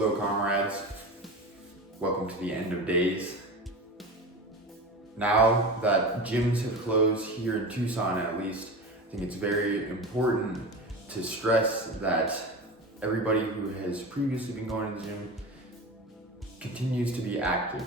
Hello comrades, welcome to the end of days. Now that gyms have closed here in Tucson at least, I think it's very important to stress that everybody who has previously been going to the gym continues to be active.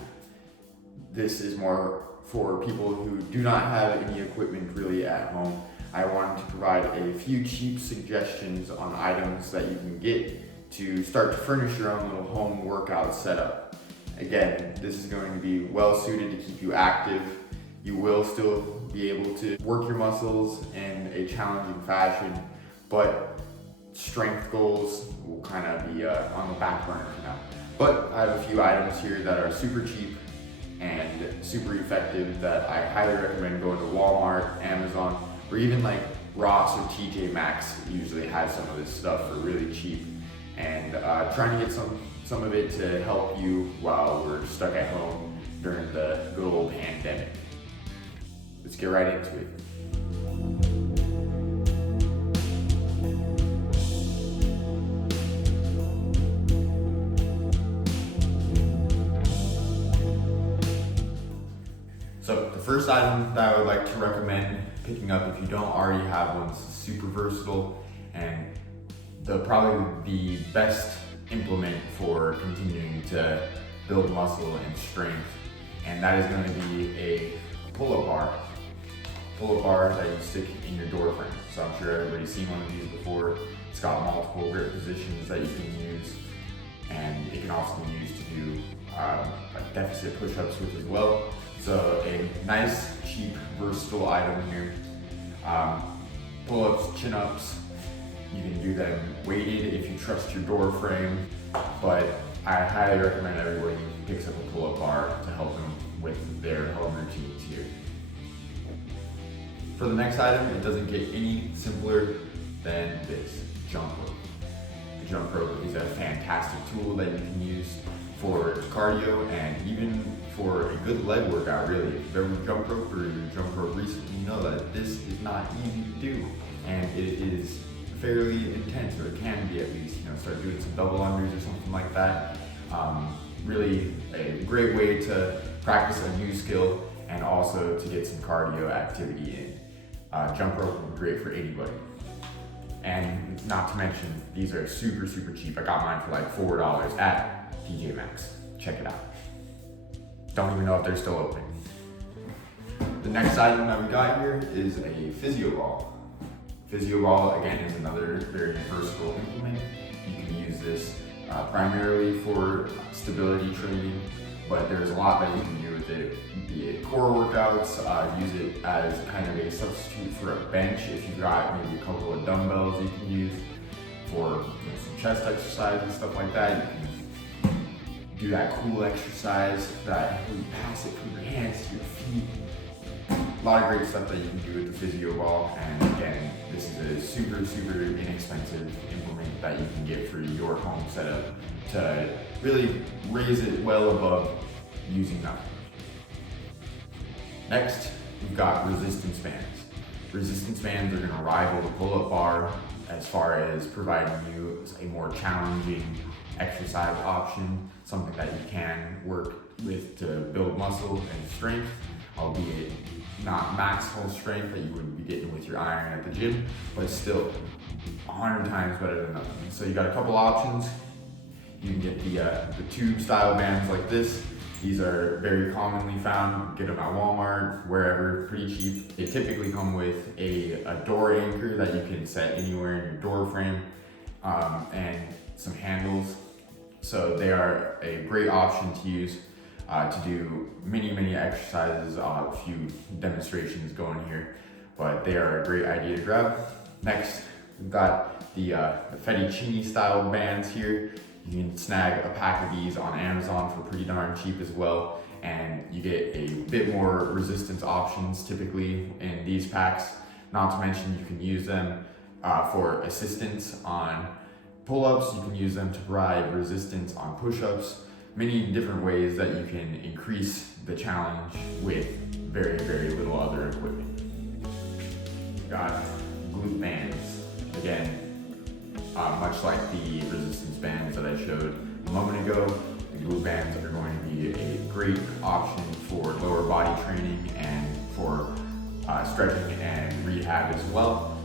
This is more for people who do not have any equipment really at home. I wanted to provide a few cheap suggestions on items that you can get to start to furnish your own little home workout setup. Again, this is going to be well suited to keep you active. You will still be able to work your muscles in a challenging fashion, but strength goals will kind of be on the back burner for now. But I have a few items here that are super cheap and super effective that I highly recommend going to Walmart, Amazon, or even like Ross or TJ Maxx usually has some of this stuff for really cheap. And trying to get some of it to help you while we're stuck at home during the good old pandemic. Let's get right into it. So the first item that I would like to recommend picking up if you don't already have one is super versatile and probably the best implement for continuing to build muscle and strength, and that is going to be a pull-up bar. Pull-up bar that you stick in your door frame. So I'm sure everybody's seen one of these before. It's got multiple grip positions that you can use, and it can also be used to do like deficit push-ups with as well. So a nice, cheap, versatile item here. Pull-ups, chin-ups. You can do them weighted if you trust your door frame, but I highly recommend everybody picks up a pull-up bar to help them with their home routines here. For the next item, it doesn't get any simpler than this jump rope. The jump rope is a fantastic tool that you can use for cardio and even for a good leg workout, really. If you've ever jumped rope or you jumped rope recently, you know that this is not easy to do, and it is fairly intense, or it can be at least. Start doing some double unders or something like that. Really a great way to practice a new skill and also to get some cardio activity in. Jump rope would be great for anybody. And not to mention, these are super, super cheap. I got mine for like $4 at TJ Maxx. Check it out. Don't even know if they're still open. The next item that we got here is a physio ball. Physio ball, again, is another very versatile implement. You can use this primarily for stability training, but there's a lot that you can do with it. Be it core workouts, use it as kind of a substitute for a bench if you've got maybe a couple of dumbbells you can use for some chest exercises and stuff like that. You can do that cool exercise that you pass it from your hands to your feet. A lot of great stuff that you can do with the physio ball, and again, this is a super, super inexpensive implement that you can get for your home setup to really raise it well above using nothing. Next, we've got resistance bands. Resistance bands are going to rival the pull-up bar as far as providing you a more challenging exercise option, something that you can work with to build muscle and strength, albeit not maximal strength that you would be getting with your iron at the gym, but still 100 times better than nothing. So you got a couple options. You can get the tube style bands like this. These are very commonly found. Get them at Walmart, wherever, pretty cheap. They typically come with a door anchor that you can set anywhere in your door frame, and some handles. So they are a great option to use to do many exercises. I'll have a few demonstrations going here, but they are a great idea to grab. Next, we've got the fettuccine style bands here. You can snag a pack of these on Amazon for pretty darn cheap as well, and you get a bit more resistance options typically in these packs. Not to mention, you can use them for assistance on pull-ups. You can use them to provide resistance on push-ups. Many different ways that you can increase the challenge with very, very little other equipment. We've got glute bands. Again, much like the resistance bands that I showed, a moment ago, the Glue Bands are going to be a great option for lower body training and for stretching and rehab as well.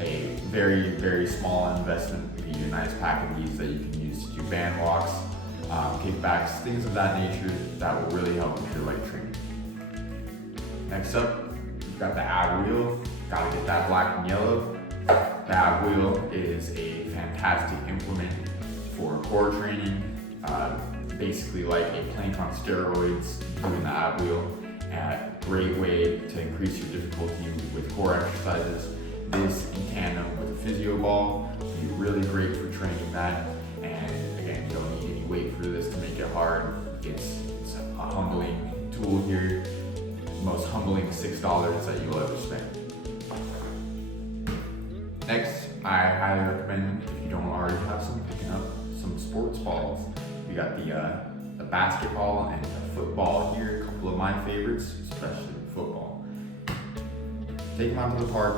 A very, very small investment. You need a nice pack of these that you can use to do band walks, kickbacks, things of that nature that will really help with your leg training. Next up, we've got the ab wheel. Gotta get that black and yellow. The ab wheel is a fantastic implement for core training, basically like a plank on steroids doing the ab wheel. A great way to increase your difficulty with core exercises. This in tandem with a physio ball will be really great for training that. And again, you don't need any weight for this to make it hard. It's a humbling tool here. The most humbling $6 that you'll ever spend. Next, I highly recommend, if you don't already have some, picking up some sports balls. We got the basketball and the football here, a couple of my favorites, especially the football. Take them out to the park,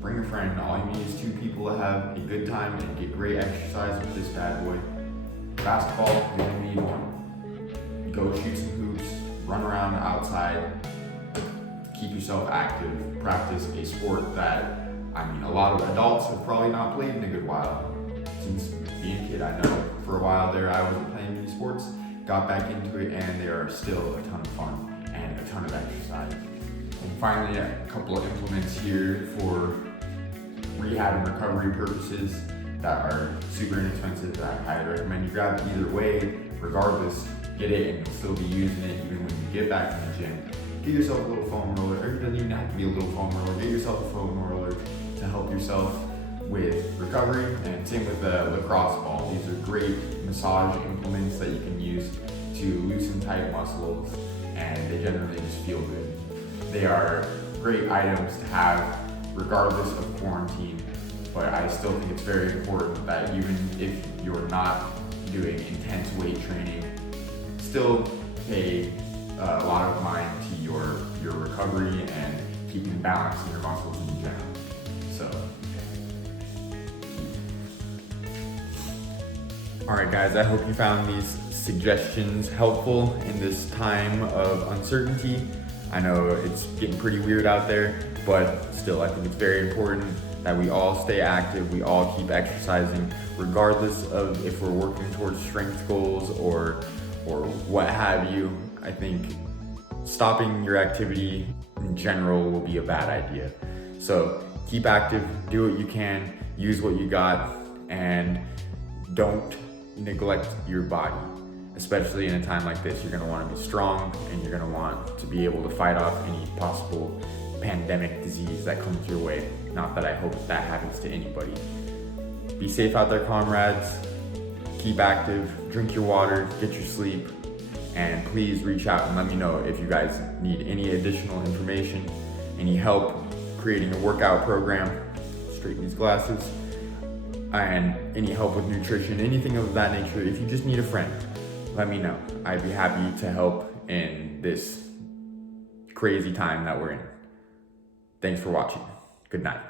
bring a friend. All you need is 2 people to have a good time and get great exercise with this bad boy. Basketball, you don't need go shoot some hoops, run around outside, keep yourself active, practice a sport that, a lot of adults have probably not played in a good while. Since being a kid, I know for a while there I wasn't playing any sports, got back into it, and they are still a ton of fun and a ton of exercise. And finally, a couple of implements here for rehab and recovery purposes that are super inexpensive that I highly recommend you grab either way. Regardless, get it and you'll still be using it even when you get back to the gym. Get yourself a little foam roller, or it doesn't even have to be a little foam roller. Get yourself a foam roller to help yourself with recovery, and same with the lacrosse ball. These are great massage implements that you can use to loosen tight muscles, and they generally just feel good. They are great items to have regardless of quarantine, but I still think it's very important that even if you're not doing intense weight training, still pay a lot of mind to your recovery and keeping balance in your muscles in general. So, all right guys, I hope you found these suggestions helpful in this time of uncertainty. I know it's getting pretty weird out there, but still I think it's very important that we all stay active, we all keep exercising, regardless of if we're working towards strength goals or what have you. I think stopping your activity in general will be a bad idea. So keep active, do what you can, use what you got, and don't neglect your body. Especially in a time like this, you're gonna wanna be strong and you're gonna want to be able to fight off any possible pandemic disease that comes your way. Not that I hope that happens to anybody. Be safe out there, comrades. Keep active, drink your water, get your sleep, and please reach out and let me know if you guys need any additional information, any help creating a workout program, straighten these glasses, and any help with nutrition, anything of that nature. If you just need a friend, let me know. I'd be happy to help in this crazy time that we're in. Thanks for watching. Good night.